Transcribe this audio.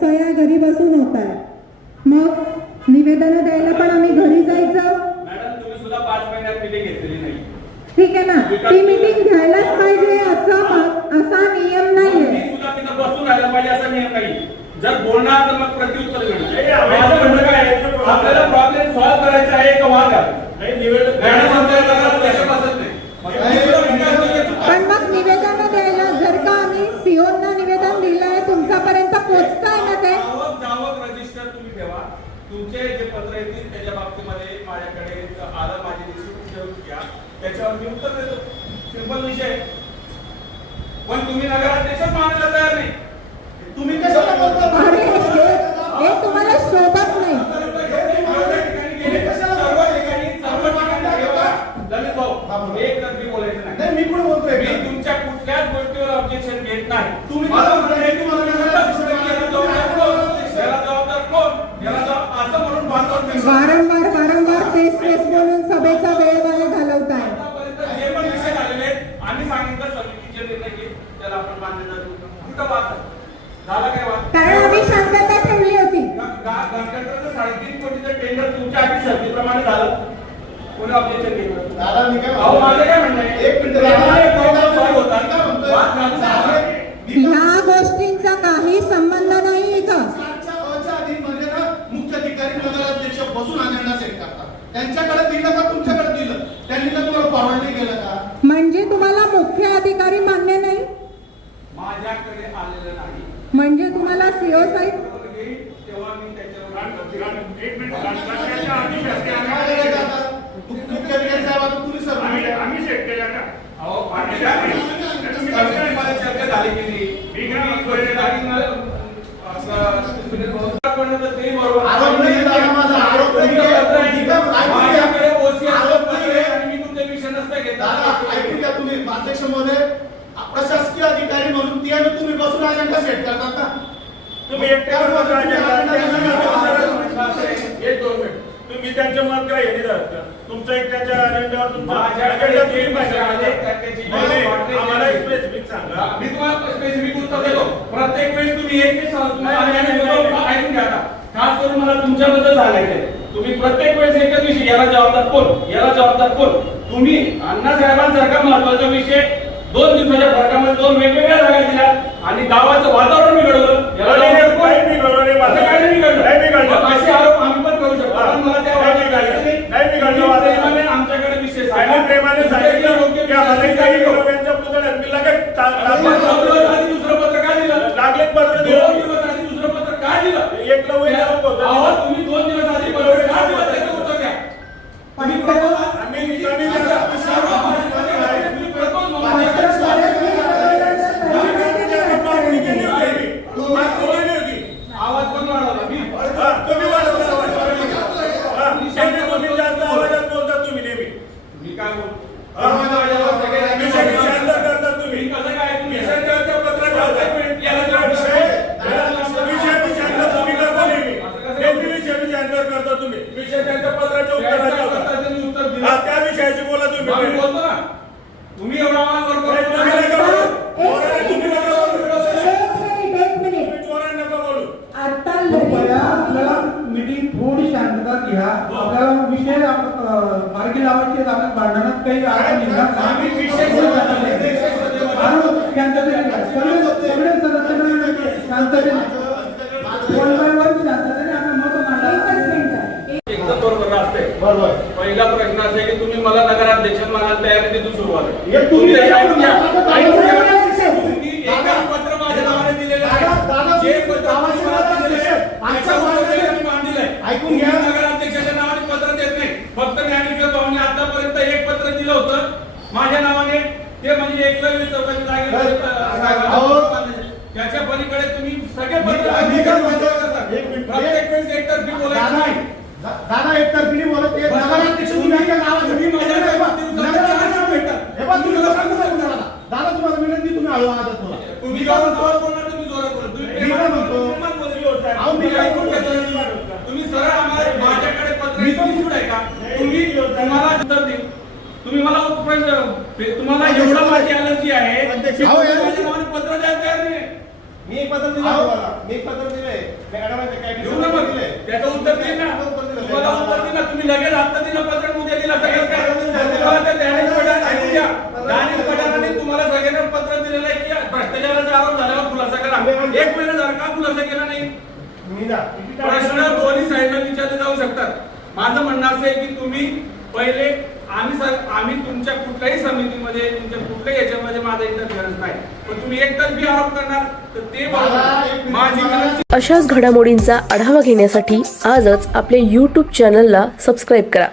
सह्या घरी बसून होत आहे. मग निवेदन द्यायला पण आम्ही घरी जायचं. मॅडम तुम्ही सुद्धा 5 महिन्यात मीटिंग घेतलेली नाही. ठीक आहे ना, ती मीटिंग घ्यायलाच पाहिजे असा नियम नाहीये. सुद्धा तिथं बसून राहायला पाहिजे असा नियम नाही. जर बोलणार तर मग प्रत्युत्तर देणार. माझं म्हणणं काय आहे, आपल्याला प्रॉब्लेम सॉल्व्ह करायचा आहे का वाद आहे निवेदन मॅडम पण मग निवेदन द्यायला जर का आम्ही सीओना निवेदन दिलंय तुमच्यापर्यंत पोहोचताय ना ते जावक रजिस्टर तुम्ही ठेवा. तुमचे जे पत्र येतील त्याच्या बाबतीमध्ये माझ्याकडे आलं माझी रिसिप्ट ठेवून घ्या, त्याच्यावर मी उत्तर देतो. सिंपल विषय. पण तुम्ही नगराध्यक्ष मानायला तयार नाही. तुम्ही कशाला बोलता? अरे हे तुम्हाला शोभत नाही. एक तर्फी बोलायचं नाही. मी पण बोलतोय, मी तुमच्या कुठल्याच गोष्टीवर ऑब्जेक्शन घेत नाही. तुम्ही वारंवार तेच बोलून सभेचा वेळ वाया घालवताय. जे पण विषय झालेले आहेत आम्ही सांगितलं समितीचे निर्णय घेऊ, त्याला आपण मान्यता देऊ. कुठं वाद झाला काय वाद? कारण आम्ही शांतता ठेवली होती. गंगाधरचं 3.5 कोटीचं टेंडर तुमच्या आधी शर्तीप्रमाणे झालं. कोणी ऑब्जेक्शन घेतलं? दादा मी काय अहो माझं काय म्हणणं आहे, एक मिनिट ह्या गोष्टींचा काही संबंध नाही इथं. मुख्य अधिकारी नगराध्यक्ष बसून अजेंडा सेट करतात. त्यांच्याकडे दिलं का तुमच्याकडे दिलं? त्यांनी का तुम्हाला फॉरवर्ड नाही केलं का? म्हणजे तुम्हाला मुख्य अधिकारी मान्य नाही? माझ्याकडे आलेलं नाही. म्हणजे तुम्हाला सीओ साहेब तेव्हा मी त्याच्यावर मुख्य अधिकारी साहेब तुम्ही सर आम्ही सेट केला का? चर्चा झाली की नाही? आरोप नाही दादा, माझा आरोप माझ्याकडे ओसी आरोप नाही आणि मी तुमचे विषय नसता घेत. दादा ऐकून घ्या तुम्ही. अध्यक्ष महोदय, प्रशासकीय अधिकारी म्हणून ती आणि तुम्ही बसून अजेंडा सेट करतात ना. तुम्ही एकट्यावर बसून अजेंडा एक 2 मिनिट. तुम्ही त्यांच्या मत काय हे देतात का? तुमचं एकट्याच्या अजेंडावर तुमचा अजेंडा तुम्ही पाहिजे. आम्हाला स्पेसिफिक सांगा. मी तुम्हाला स्पेसिफिक उत्तर देतो. प्रत्येक वेळेस तुम्ही एक ऐकून घ्या. खास करून मला तुमच्याबद्दल सांगायचंय. तुम्ही प्रत्येक वेळेस एकच विषय, याला जबाबदार कोण, याला जबाबदार कोण. तुम्ही अण्णासाहेबांसारखा महत्वाचा विषय 2 दिवसाच्या फरकामध्ये 2 वेगवेगळ्या जागा दिल्या आणि गावाचं वातावरण बिघडवलं. याला काही बिघडवलं माझं काय नाही बिघडलं. नाही बिघडलं. असे आरोप आम्ही पण करू शकतो. पण मला त्या नाही बिघडलं. आमच्याकडे विषय प्रेमाने सांगितलं की आम्हाला काही लोकांच्या पुतळ्यात मी लगेच दुसरं पत्र काय दिलं? लागलेत पत्र 2 दिवस आधी दुसरं पत्र काय दिलं? एक नवं होतं. तुम्ही 2 दिवस आधी बरोबर काय दिलं त्याचं उत्तर द्या. आम्ही आवाज पण वाढवला मी. तुम्ही जास्त आवाजात बोलता तुम्ही नेहमी. मी काय बोलतो? विषय शांत करता तुम्ही. कसं काय तुम्ही विषयाच्या पत्राच्या करता तुम्ही. विषय त्यांच्या पत्राच्या उत्तराच्या उत्तर दिलं. त्या विषयाची बोला तुम्ही. आम्ही बोलतो ना. तुम्ही एवढा आवाज तुम्ही चोरांना नका बोलू. आपल्याला मीटिंग थोडी शांतता घ्या. आपल्याला विषय मार्गी लावायचे. आपण भांडणात काही आम्ही विषय शांततेने सगळे सदस्यांना शांततेने एकदम बरोबर असते. बरोबर. पहिला प्रश्न असा आहे की तुम्ही मला नगराध्यक्ष मानायला तयार आहे, तिथून सुरुवात आहे. एक तुम्ही ऐकून घ्या. तुम्ही एकच पत्र माझ्या नावाने दिलेलं आहे. जे पत्र ऐकून घ्या. नगराध्यक्षाच्या नावाने पत्र देत नाही. फक्त ज्ञानेश्वर भाऊने आतापर्यंत एक पत्र दिलं होतं माझ्या नावाने. ते म्हणजे एकलव्य चौकाची जागा. त्याच्या पलीकडे तुम्ही सगळे पत्र प्रत्येक वेळेस एकतर्फी बोलायचं नाही. दादा एकतर्फी बोलत ते नगराध्यक्ष तुम्ही दादा तुम्हाला विनंती, तुम्ही हळू आहात बोला. तुम्ही जोरात बोलणार, तुम्ही जोरात बोला. तुम्ही सरळ आम्हाला माझ्याकडे पत्र आहे का? तुम्हाला उत्तर देऊ. तुम्ही मला तुम्हाला एवढं माझी अलर्जी आहे पत्र द्यायला तयार नाही. मी एक पत्र दिलं अहो. तुम्हाला. मी एक पत्र दिलंय मॅडमांच्या देऊ ना मग दिलंय. त्याचं उत्तर देईल ना तुम्हाला उत्तर दिलं तुम्ही लगेच आता दिलं पत्र उद्या दिलं सगळं काय तुम्हाला त्या ज्ञानेश पठाण ऐकून घ्या. ज्ञानेश पठाणाने तुम्हाला सगळ्यांना पत्र दिलेलं आहे की भ्रष्टाचाराचा आरोप झाल्यावर खुलासा करा एक महिना झाला का खुलासा केला नाही मी ना प्रश्न दोन्ही साईडला विचारले जाऊ शकतात माझं म्हणणं असं आहे की तुम्ही पहिले आम्ही तुमच्या कुठल्याही समितीमध्ये तुमच्या कुठल्याही याच्यामध्ये माझा इंटरफेरन्स नाही पण तुम्ही एकतर्फी आरोप करणार तर ते बरोबर माझी विनंती अशाच घडामोडींचा आढावा घेण्यासाठी आजच आपल्या YouTube चॅनलला सबस्क्राईब करा.